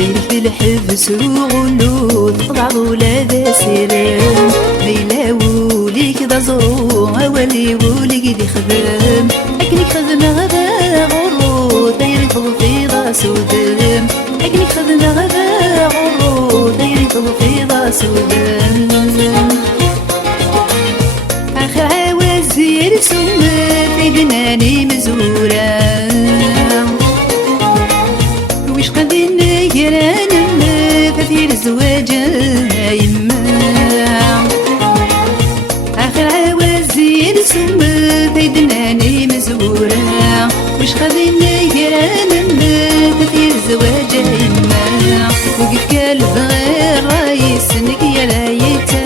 دايرك الحبس وغلو تقطع ولاد سلام ليلى وليك دا زروع ولي وليك دي خدام أكنك خدمة غدا غرو دايرك في راس ودم أكنك خدمة غدا غرو دايرك في راس ودم آخر عوازير سمت في بناني مزورة ويش قدي نقران فثير الزواج يما آخر عوازير سمت في بناني مزورة ويش قدي نقران فثير الزواج يما وقف كلب غير رايس انك يا لايتا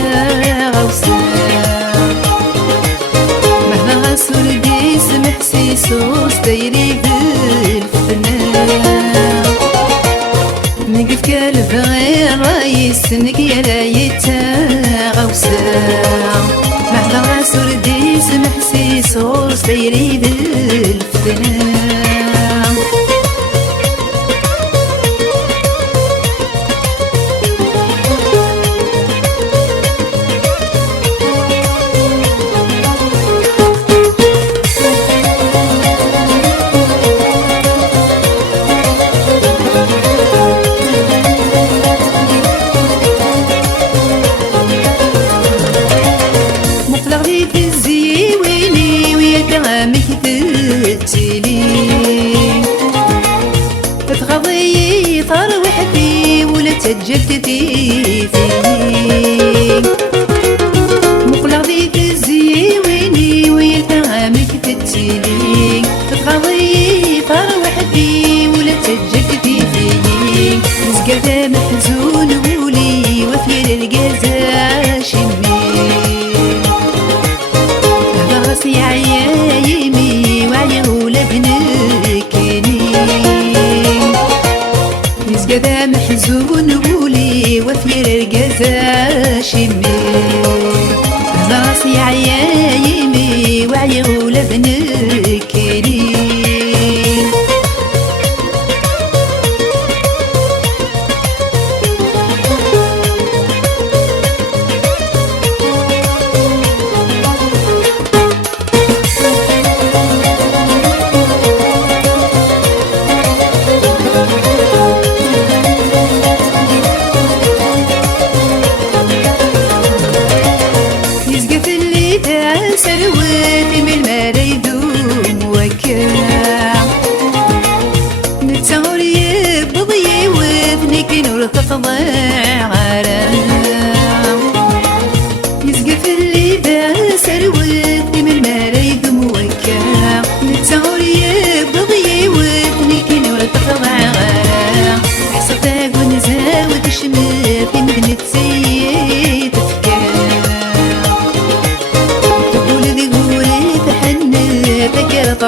غوصان مهما غسول دي سمح سيسوس دايري بالفنان نقف كلب غير رايس انك يا لايتا غوصان مهما غسول دي سمح سيسوس دايري بالفنان تغضي طار وحدي ولا تجددي فيه مقلع ذيك الزيويني ويلتهمك تتسيلي تغضي طار وحدي ولا تجددي فيه نزقر محزون ولي وفير القزا شمي راسي عيايمي وعيا ولبنكني يزقذا محزون ولي وفير القزا شمي راسي عيايمي وعيا ولبنكني سروتي من المريدوم وكام نتسوري بضي وثنك نور تفضع غرام يزقف اللي ذا سروتي من المريدوم وكام نتسوري بضي وثنك نور تفضع غرام حسبتك ونزاوت الشمال في مدنة سيد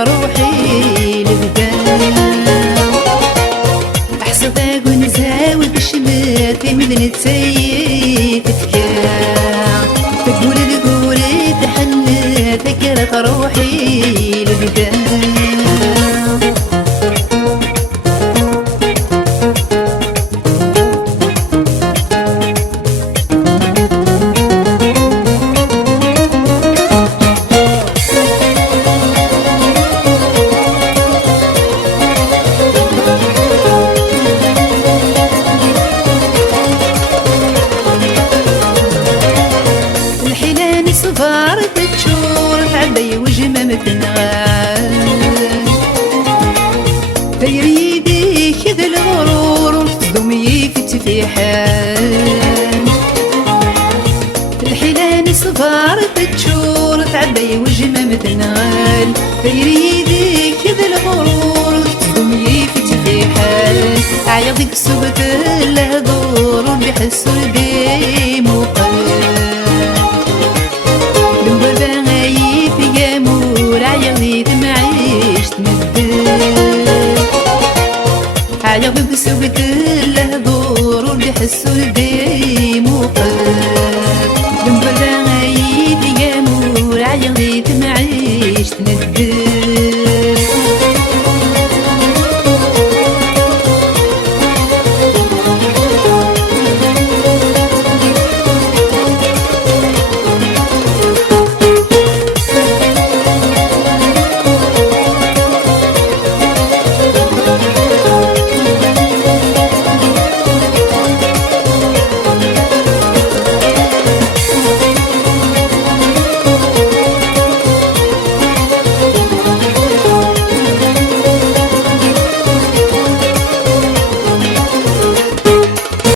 روحي لقدام أحسبك ونزاوي بالشمال في مدينة سيد تفكام تقولي تحنى فكرة روحي لقدام صفار تتشور تعبي وجمم تنغال تيريدي كذا الغرور تصدمي في التفيحان الحلال صفار تتشور تعبي وجمم تنغال تيريدي كذا الغرور تصدمي في التفيحان عيضك سبت الهدور بحسوا بي مقال عيب بسوق الهدور اللي حسوا الديم وقال